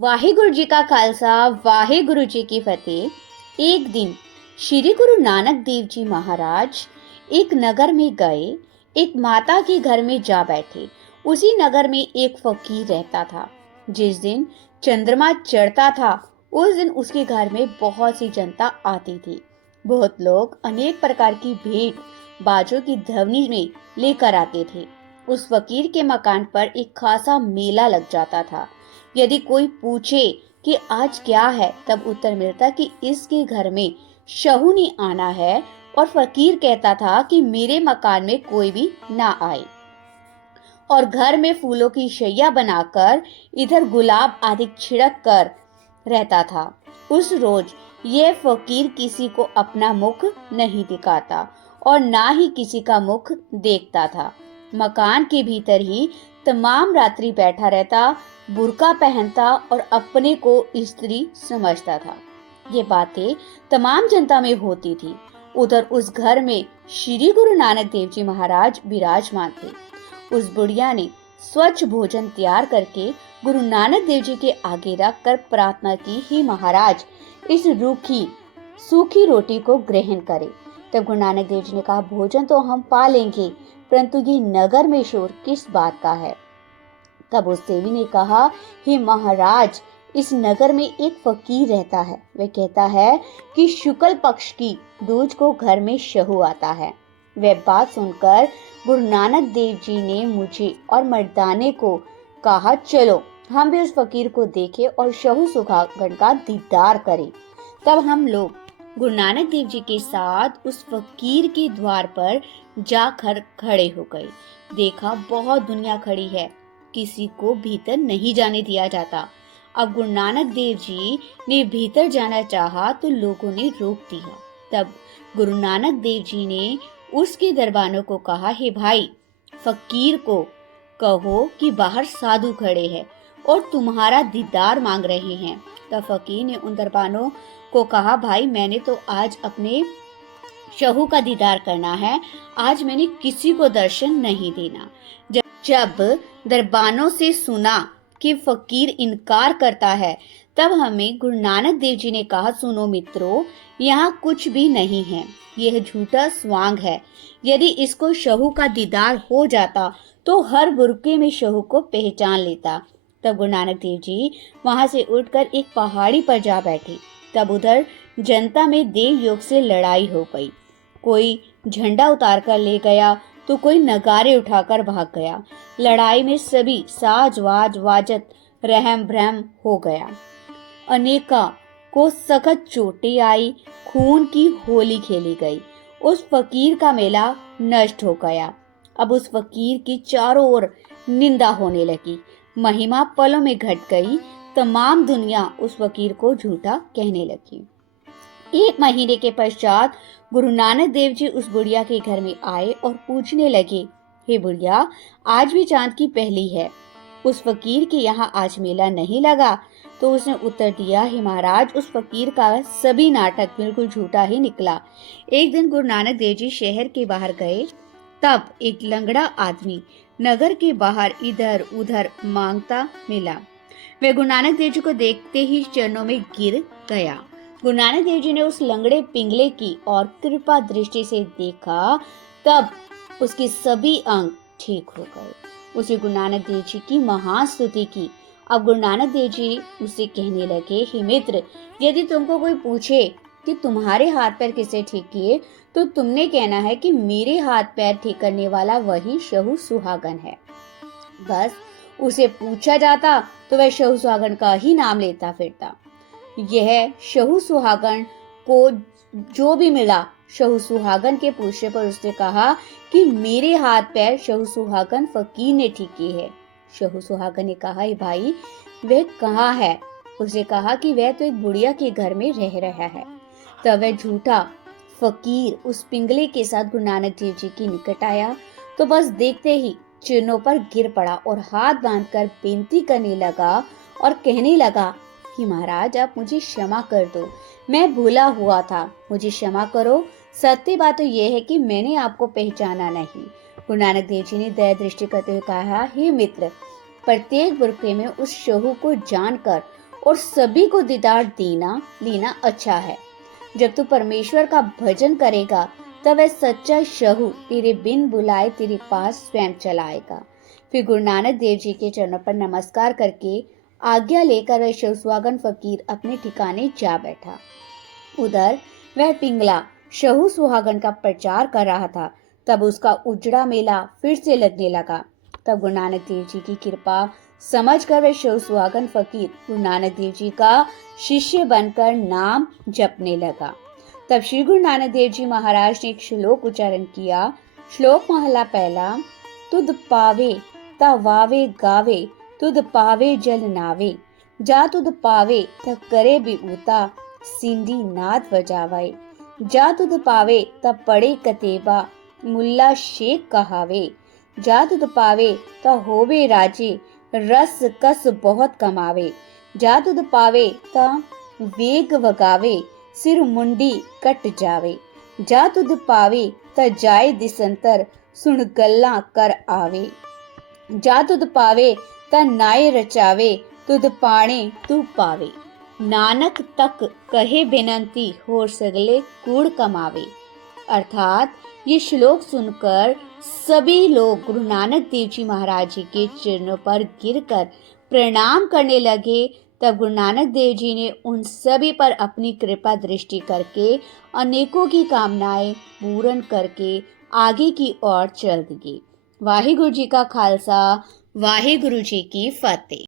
वाहिगुरु जी का खालसा वाहिगुरु जी की फतेह। एक दिन श्री गुरु नानक देव जी महाराज एक नगर में गए। एक माता के घर में जा बैठे। उसी नगर में एक फकीर रहता था। जिस दिन चंद्रमा चढ़ता था उस दिन उसके घर में बहुत सी जनता आती थी। बहुत लोग अनेक प्रकार की भेंट बाजों की ध्वनि में लेकर आते थे। उस फकीर के मकान पर एक खासा मेला लग जाता था। यदि कोई पूछे कि आज क्या है, तब उत्तर मिलता कि इसके घर में शहुनी आना है। और फकीर कहता था कि मेरे मकान में कोई भी ना आए। और घर में फूलों की शैया बनाकर इधर गुलाब आदि छिड़क कर रहता था। उस रोज यह फकीर किसी को अपना मुख नहीं दिखाता और ना ही किसी का मुख देखता था। मकान के भीतर ही तमाम रात्रि बैठा रहता, बुर्का पहनता और अपने को स्त्री समझता था। ये बातें तमाम जनता में होती थी। उधर उस घर में श्री गुरु नानक देव जी महाराज विराजमान थे। उस बुढ़िया ने स्वच्छ भोजन तैयार करके गुरु नानक देव जी के आगे रख कर प्रार्थना की, ही महाराज इस रूखी सूखी रोटी को ग्रहण करें। तब गुरु नानक देव जी ने कहा, भोजन तो हम पा लेंगे, परंतु ये नगर में शोर किस बात का है। तब उस देवी ने कहा, हे महाराज, इस नगर में एक फकीर रहता है। वह कहता है कि शुक्ल पक्ष की दूज को घर में शहू आता है। वह बात सुनकर गुरु नानक देव जी ने मुझे और मर्दाने को कहा, चलो हम भी उस फकीर को देखें और शहू सुहागन का दीदार करें। तब हम लोग गुरु नानक देव जी के साथ उस फकीर के द्वार पर जाकर खड़े हो गए। देखा बहुत दुनिया खड़ी है, किसी को भीतर नहीं जाने दिया जाता। अब गुरु नानक देव जी ने भीतर जाना चाहा तो लोगों ने रोक दिया। तब गुरु नानक देव जी ने उसके दरबानों को कहा, हे भाई, फकीर को कहो कि बाहर साधु खड़े हैं और तुम्हारा दीदार मांग रहे हैं। तब फकीर ने उन दरबानों को कहा, भाई, मैंने तो आज अपने शहू का दीदार करना है, आज मैंने किसी को दर्शन नहीं देना। जब दरबानों से सुना कि फकीर इनकार करता है, तब हमें गुरु नानक देव जी ने कहा, सुनो मित्रों, यहाँ कुछ भी नहीं है, यह झूठा स्वांग है। यदि इसको शहू का दीदार हो जाता तो हर बुरके में शहू को पहचान लेता। तब गुरु नानक देव जी वहां से उठकर एक पहाड़ी पर जा बैठे। तब उधर जनता में देव योग से लड़ाई हो गई। कोई झंडा उतार कर ले गया तो कोई नगारे उठाकर भाग गया। लड़ाई में सभी साज वाज वाजत रहम भ्रम हो गया। अनेका को सखत चोटें आई, खून की होली खेली गई। उस फकीर का मेला नष्ट हो गया। अब उस फकीर की चारों ओर निंदा होने लगी। महिमा पलों में घट गई। तमाम दुनिया उस फकीर को झूठा कहने लगी। एक महीने के पश्चात गुरु नानक देव जी उस बुढ़िया के घर में आए और पूछने लगे, हे बुढ़िया, आज भी चांद की पहली है, उस फकीर के यहाँ आज मेला नहीं लगा? तो उसने उत्तर दिया, हे महाराज, उस फकीर का सभी नाटक बिल्कुल झूठा ही निकला। एक दिन गुरु नानक देव जी शहर के बाहर गए, तब एक लंगड़ा आदमी नगर के बाहर इधर उधर मांगता मिला। वह गुरु नानक देव जी को देखते ही चरणों में गिर गया। गुरु नानक देव जी ने उस लंगड़े पिंगले की और कृपा दृष्टि से देखा, तब उसके सभी अंग ठीक हो गए। उसे गुरु नानक देव जी की महान स्तुति की। अब गुरु नानक देव जी उसे कहने लगे, हे मित्र, यदि तुमको कोई पूछे कि तुम्हारे हाथ पैर किसे ठीक किए, तो तुमने कहना है कि मेरे हाथ पैर ठीक करने वाला वही शहू सुहागन है। बस उसे पूछा जाता तो वह शहू सुहागन का ही नाम लेता फिरता। यह शहू सुहागन को जो भी मिला, शहू सुहागन के पूछने पर उसने कहा कि मेरे हाथ पैर शहू सुहागन फकीर ने ठीक किए है। शहू सुहागन ने कहा, भाई, वह कहाँ है? उसे कहा कि वह तो एक बुढ़िया के घर में रह रहा है। तब वह झूठा फकीर उस पिंगले के साथ गुरु नानक देव जी के निकट आया तो बस देखते ही चरणों पर गिर पड़ा और हाथ बांधकर बेनती करने लगा और कहने लगा कि महाराज, आप मुझे क्षमा कर दो, मैं भूला हुआ था, मुझे क्षमा करो। सत्य बात तो यह है कि मैंने आपको पहचाना नहीं। गुरु नानक देव जी ने दया दृष्टि करते हुए कहा, हे मित्र, प्रत्येक बुरके में उस शहू को जानकर और सभी को दीदार देना लेना अच्छा है। जब तू परमेश्वर का भजन करेगा तब वह सच्चा शहू तेरे बिन बुलाए तेरे पास स्वयं चला आएगा। फिर गुरु नानक देव जी के चरणों पर नमस्कार करके आज्ञा लेकर वह शिवस्वागन फकीर अपने ठिकाने जा बैठा। उधर वह पिंगला शहू सुहागन का प्रचार कर रहा था। तब उसका उजड़ा मेला फिर से लगने लगा। तब गुरु नानक देव जी की कृपा समझकर वह शहू सुहागन फकीर गुरु नानक देव जी का शिष्य बनकर नाम जपने लगा। तब श्री गुरु नानक देव जी महाराज ने एक श्लोक उच्चारण किया। श्लोक महला पहला। तुद पावे ता वावे गावे, तुद पावे जल नावे, जा तुद पावे ता करे बिऊता, सिंधी नाद बजावे, जा तुद पावे ता पड़े कतेबा, मुल्ला शेख कहावे, जा तुद पावे ता होवे राजे, रस कस बहुत कमावे, जा तुद पावे ता वेग वगावे, सिर मुंडी कट जावे, जा तुद पावे ता जाए दिसंतर, सुन गल्ला कर आवे, जा तुद पावे ता नाय रचावे, तुद पाणे तू पावे, नानक तक कहे बेनंती होर सगले कूड़ कमावे। अर्थात ये श्लोक सुनकर सभी लोग गुरु नानक देव जी महाराज जी के चरणों पर गिरकर प्रणाम करने लगे। तब गुरु नानक देव जी ने उन सभी पर अपनी कृपा दृष्टि करके अनेकों की कामनाएं पूर्ण करके आगे की ओर चल दिए। वाहिगुरु जी का खालसा, वाहिगुरु जी की फतेह।